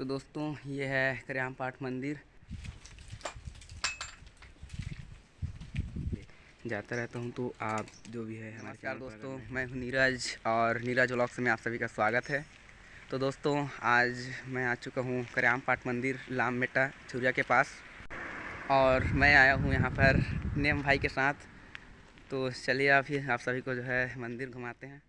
तो दोस्तों ये है करियाम पाठ मंदिर। जाता रहता हूँ तो आप जो भी है हमारे चैनल। दोस्तों मैं हूँ नीरज और नीरज व्लॉग्स में आप सभी का स्वागत है। तो दोस्तों आज मैं आ चुका हूँ करियाम पाठ मंदिर लाममेटा छुरिया के पास और मैं आया हूँ यहाँ पर नेम भाई के साथ। तो चलिए आप सभी को जो है मंदिर घुमाते हैं।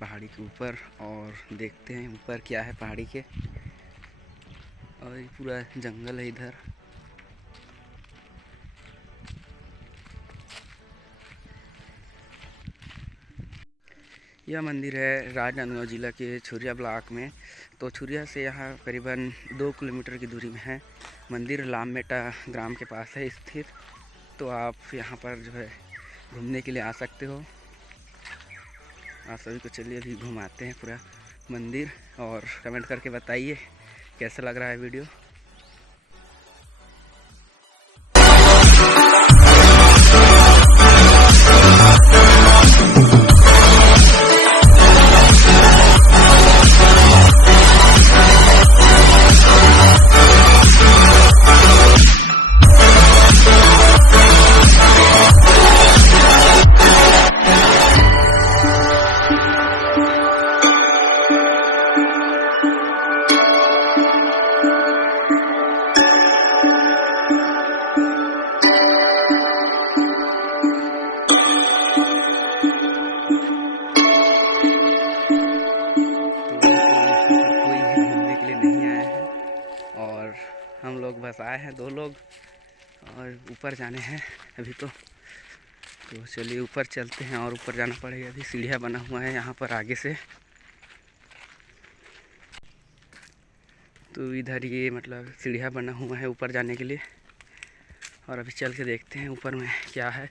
पहाड़ी के ऊपर और देखते हैं ऊपर क्या है पहाड़ी के। और ये पूरा जंगल है इधर। यह मंदिर है राजनांदगांव जिला के छुरिया ब्लॉक में। तो छुरिया से यहाँ करीबन 2 किलोमीटर की दूरी में है मंदिर। लाममेटा ग्राम के पास है स्थित। तो आप यहाँ पर जो है घूमने के लिए आ सकते हो। आप सभी को चलिए अभी घुमाते हैं पूरा मंदिर और कमेंट करके बताइए कैसा लग रहा है वीडियो। हम लोग बस आए हैं 2 लोग और ऊपर जाने हैं अभी। तो चलिए ऊपर चलते हैं और ऊपर जाना पड़ेगा। अभी सीढ़ियाँ बना हुआ है यहाँ पर आगे से। तो इधर ये मतलब सीढ़ियाँ बना हुआ है ऊपर जाने के लिए। और अभी चल के देखते हैं ऊपर में क्या है।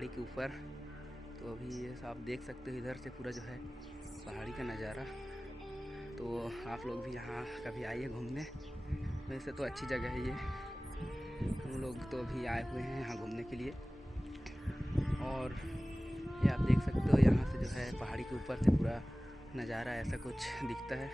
पहाड़ी के ऊपर। तो अभी ये आप देख सकते हो इधर से पूरा जो है पहाड़ी का नज़ारा। तो आप लोग भी यहाँ कभी आइए घूमने। वैसे तो अच्छी जगह है ये, हम लोग तो अभी आए हुए हैं यहाँ घूमने के लिए। और ये आप देख सकते हो यहाँ से जो है पहाड़ी के ऊपर से पूरा नज़ारा ऐसा कुछ दिखता है।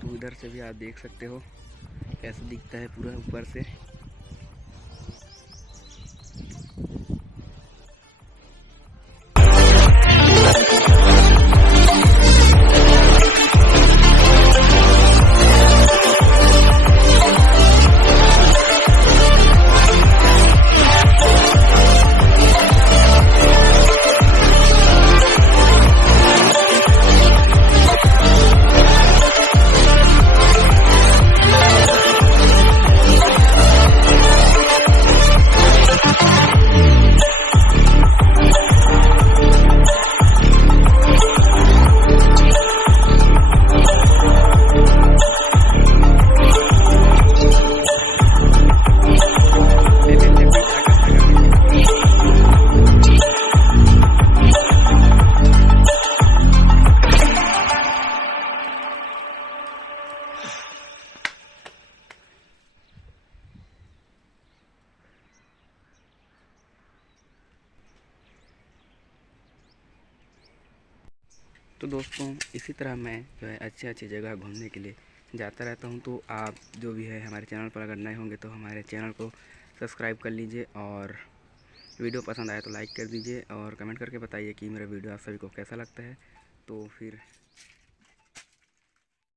तो इधर से भी आप देख सकते हो कैसा दिखता है पूरा ऊपर से। तो दोस्तों इसी तरह मैं जो है अच्छी जगह घूमने के लिए जाता रहता हूं। तो आप जो भी है हमारे चैनल पर अगर नए होंगे तो हमारे चैनल को सब्सक्राइब कर लीजिए, और वीडियो पसंद आए तो लाइक कर दीजिए, और कमेंट करके बताइए कि मेरा वीडियो आप सभी को कैसा लगता है। तो फिर